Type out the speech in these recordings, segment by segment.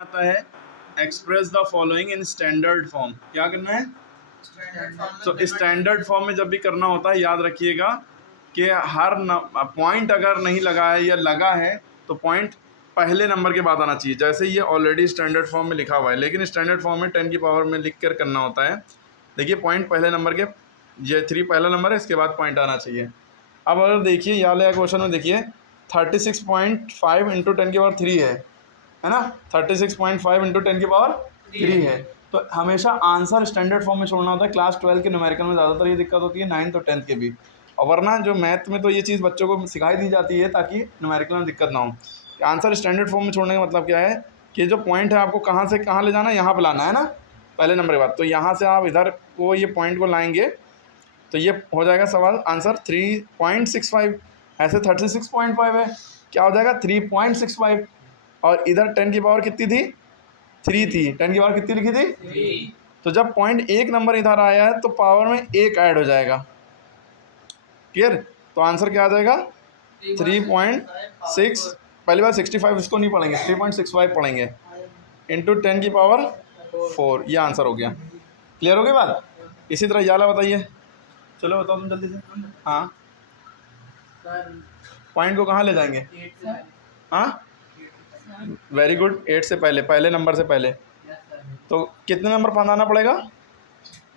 आता है express the following in standard form. क्या करना है? तो स्टैंडर्ड फॉर्म में जब भी करना होता है याद रखिएगा कि हर पॉइंट अगर नहीं लगा है या लगा है तो पॉइंट पहले नंबर के बाद आना चाहिए। जैसे ये ऑलरेडी स्टैंडर्ड फॉर्म में लिखा हुआ है, लेकिन स्टैंडर्ड फॉर्म में 10 की पावर में लिख कर करना होता है। देखिए पॉइंट पहले नंबर के, ये 3 पहला नंबर है, इसके बाद पॉइंट आना चाहिए। अब अगर देखिए यहाँ वाले क्वेश्चन में देखिए 36.5 इंटू 10 की पावर 3 है ना, 36.5 इंटू 10 की पावर 3 है। तो हमेशा आंसर स्टैंडर्ड फॉर्म में छोड़ना होता है। क्लास 12 के न्यूमेरिकल में ज़्यादातर ये दिक्कत होती है, 9th और 10th के भी। और वरना जो मैथ में तो ये चीज़ बच्चों को सिखाई दी जाती है ताकि न्यूमेरिकल में दिक्कत ना हो। आंसर स्टैंडर्ड फॉर्म में छोड़ने का मतलब क्या है कि जो पॉइंट है आपको कहाँ से कहाँ ले जाना है, यहाँ पर लाना है ना पहले नंबर के बाद। तो यहाँ से आप इधर को ये पॉइंट को लाएंगे तो ये हो जाएगा सवाल आंसर 3.65। ऐसे 36.5 है, क्या हो जाएगा 3.65। और इधर 10 की पावर कितनी थी? 3 थी। 10 की पावर कितनी लिखी थी? 3। तो जब पॉइंट एक नंबर इधर आया है तो पावर में एक ऐड हो जाएगा। क्लियर? तो आंसर क्या आ जाएगा? 3.6। पहली बार 65 इसको नहीं पढ़ेंगे, 3.65 पढ़ेंगे इंटू 10 की पावर 4। ये आंसर हो गया। क्लियर हो गई बात? इसी तरह याला बताइए। चलो बताओ तुम जल्दी से। हाँ, पॉइंट को कहाँ ले जाएंगे? हाँ, वेरी गुड। 8 से पहले, पहले नंबर से पहले। तो कितने नंबर बनाना पड़ेगा?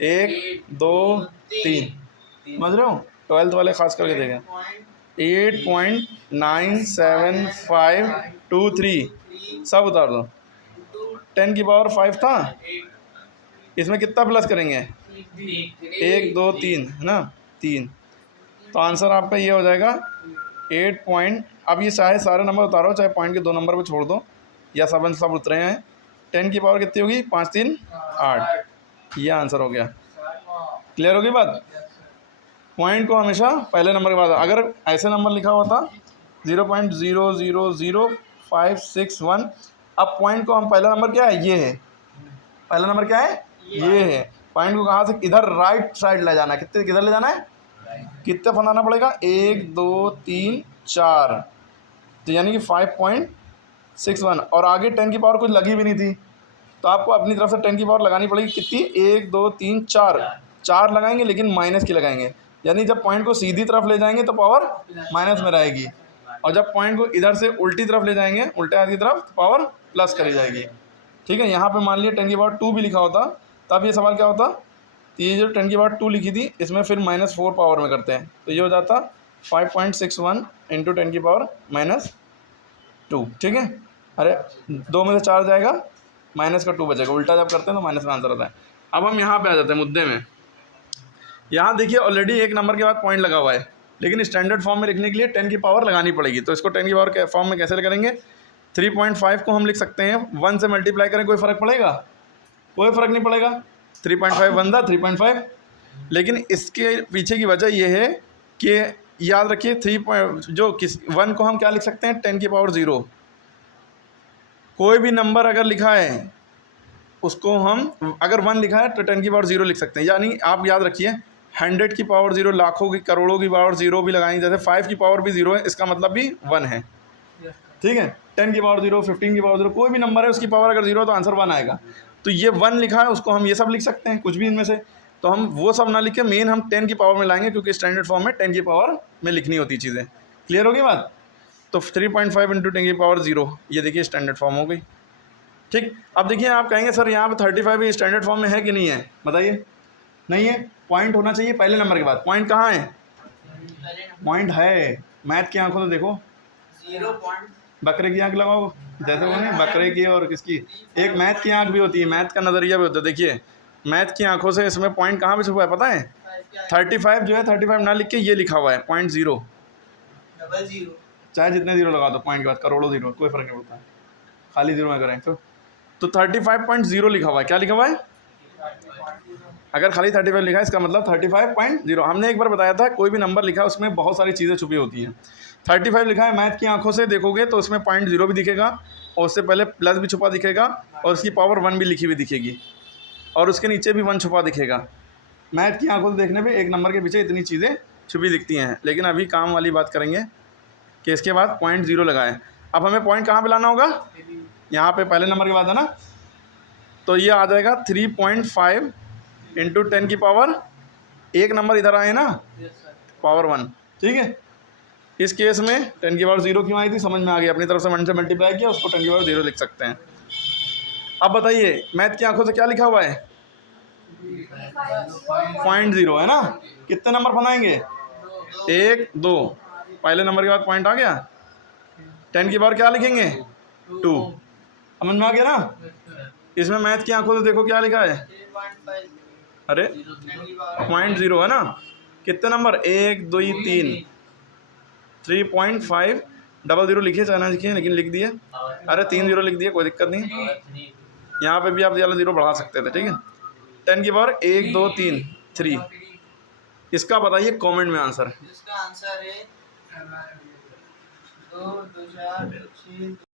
1 2 3। समझ रहे हो? 12th वाले खास करके देखें। 8.97523 सब उतार दो। 10 की पावर 5 था, इसमें कितना प्लस करेंगे? 1 2 3 है ना, 3। तो आंसर आपका ये हो जाएगा 8 पॉइंट। अब ये चाहे सारे नंबर उतारो, चाहे पॉइंट के 2 नंबर पे छोड़ दो, या सब उतरे हैं। 10 की पावर कितनी होगी? 5 3 8। ये आंसर हो गया। क्लियर होगी बात? पॉइंट को हमेशा पहले नंबर के बाद, अगर ऐसे नंबर लिखा हुआ था 0.000561, अब पॉइंट को हम पहला नंबर क्या है? ये है। पहला नंबर क्या है? ये है। पॉइंट को कहाँ से? इधर राइट साइड ले जाना है। किधर ले जाना है? कितने बनाना पड़ेगा? 1 2 3 4। तो यानी कि 5.61। और आगे 10 की पावर कुछ लगी भी नहीं थी, तो आपको अपनी तरफ से 10 की पावर लगानी पड़ेगी। कितनी? 1 2 3 4 लगाएंगे, लेकिन माइनस की लगाएंगे। यानी जब पॉइंट को सीधी तरफ ले जाएंगे तो पावर माइनस में रहेगी, और जब पॉइंट को इधर से उल्टी तरफ ले जाएंगे, उल्टे हाथ की तरफ, तो पावर प्लस करी जाएगी। ठीक है? यहाँ पे मान लिया 10 की पावर 2 भी लिखा होता, तब ये सवाल क्या होता? तो ये जो 10 की पावर 2 लिखी थी, इसमें फिर -4 पावर में करते हैं, तो ये हो जाता 5.61 इंटू 10 की पावर -2। ठीक है? अरे 2 में से 4 जाएगा, माइनस का 2 बचेगा। उल्टा जब करते हैं तो माइनस में आंसर आता है। अब हम यहाँ पे आ जाते हैं मुद्दे में। यहाँ देखिए ऑलरेडी एक नंबर के बाद पॉइंट लगा हुआ है, लेकिन स्टैंडर्ड फॉर्म में लिखने के लिए 10 की पावर लगानी पड़ेगी। तो इसको 10 की पावर के फॉर्म में कैसे करेंगे? 3.5 को हम लिख सकते हैं 1 से मल्टीप्लाई करें, कोई फ़र्क पड़ेगा? कोई फ़र्क नहीं पड़ेगा। 3.5 बनता 3.5। लेकिन इसके पीछे की वजह यह है कि याद रखिए 1 को हम क्या लिख सकते हैं? 10 की पावर 0। कोई भी नंबर अगर लिखा है उसको हम, अगर 1 लिखा है तो 10 की पावर 0 लिख सकते हैं। यानी आप याद रखिए 100 की पावर 0, लाखों की, करोड़ों की पावर 0 भी लगाएंगे। जैसे 5 की पावर भी 0 है, इसका मतलब भी 1 है। ठीक है? 10 की पावर 0, 15 की पावर 0, कोई भी नंबर है उसकी पावर अगर 0 तो आंसर 1 आएगा। तो ये 1 लिखा है, उसको हम ये सब लिख सकते हैं, कुछ भी इनमें से। तो हम वो सब ना लिख के मेन हम 10 की पावर में लाएंगे, क्योंकि स्टैंडर्ड फॉर्म में 10 की पावर में लिखनी होती चीज़ें। क्लियर होगी बात? तो 3.5 इंटू 10 की पावर 0, ये देखिए स्टैंडर्ड फॉर्म हो गई। ठीक? अब देखिए आप कहेंगे सर यहाँ पे 35 स्टैंडर्ड फॉर्म में है कि नहीं है? बताइए। नहीं है। पॉइंट होना चाहिए पहले नंबर के बाद। पॉइंट कहाँ है? पॉइंट है। मैथ की आंखों से देखो, 0 पॉइंट। बकरे की आंख लगाओ, जैसे वो नहीं, बकरे की और किसकी, एक मैथ की आंख भी होती है, मैथ का नज़रिया भी होता है। देखिए मैथ की आंखों से इसमें पॉइंट कहाँ पे छुपा है पता है? 35 जो है, 35 ना लिख के ये लिखा हुआ है 0.0। डबल 0, चाहे जितने 0 लगा दो पॉइंट के बाद, करोड़ों 0, कोई फ़र्क नहीं पड़ता, खाली 0 में करें तो 35.0 लिखा हुआ है। क्या लिखा हुआ है? अगर खाली 35 लिखा है, इसका मतलब 35.0। हमने एक बार बताया था कोई भी नंबर लिखा है उसमें बहुत सारी चीज़ें छुपी होती हैं। 35 लिखा है, मैथ की आंखों से देखोगे तो उसमें 0.0 भी दिखेगा, और उससे पहले प्लस भी छुपा दिखेगा, और उसकी पावर 1 भी लिखी हुई दिखेगी, और उसके नीचे भी 1 छुपा दिखेगा। मैथ की आंखों से देखने पे एक नंबर के पीछे इतनी चीज़ें छुपी दिखती हैं। लेकिन अभी काम वाली बात करेंगे कि इसके बाद 0.0 लगाएं। अब हमें पॉइंट कहाँ पे लाना होगा? यहाँ पे पहले नंबर की बात है ना, तो ये आ जाएगा 3.5 इंटू 10 की पावर, एक नंबर इधर आए ना, पावर 1, ठीक है। इस केस में 10 की पावर 0 क्यों आई थी, समझ में आ गया, अपनी तरफ से 1 से मल्टीप्लाई किया, उसको 10 की पावर 0 लिख सकते हैं। अब बताइए मैथ की आंखों से क्या लिखा हुआ है, 0.0 है ना। कितने नंबर बनाएंगे, 1 2, पहले नंबर के बाद पॉइंट आ गया, 10 की पावर क्या लिखेंगे 2, समझ में आ गया ना। इसमें मैथ की आंखों से देखो क्या लिखा है, 3.5 अरे 0.0 है ना, कितने नंबर 1 2 3, 3.5 00 लिखिए चाहे ना लिखिए, लेकिन लिख दिए, अरे 3 0 लिख दिए, कोई दिक्कत नहीं, यहाँ पे भी आप ज़्यादा 0 बढ़ा सकते थे, ठीक है। 10 की पावर 1 2 3 3, इसका बताइए कमेंट में आंसर। इसका आंसर है 2 2 4 6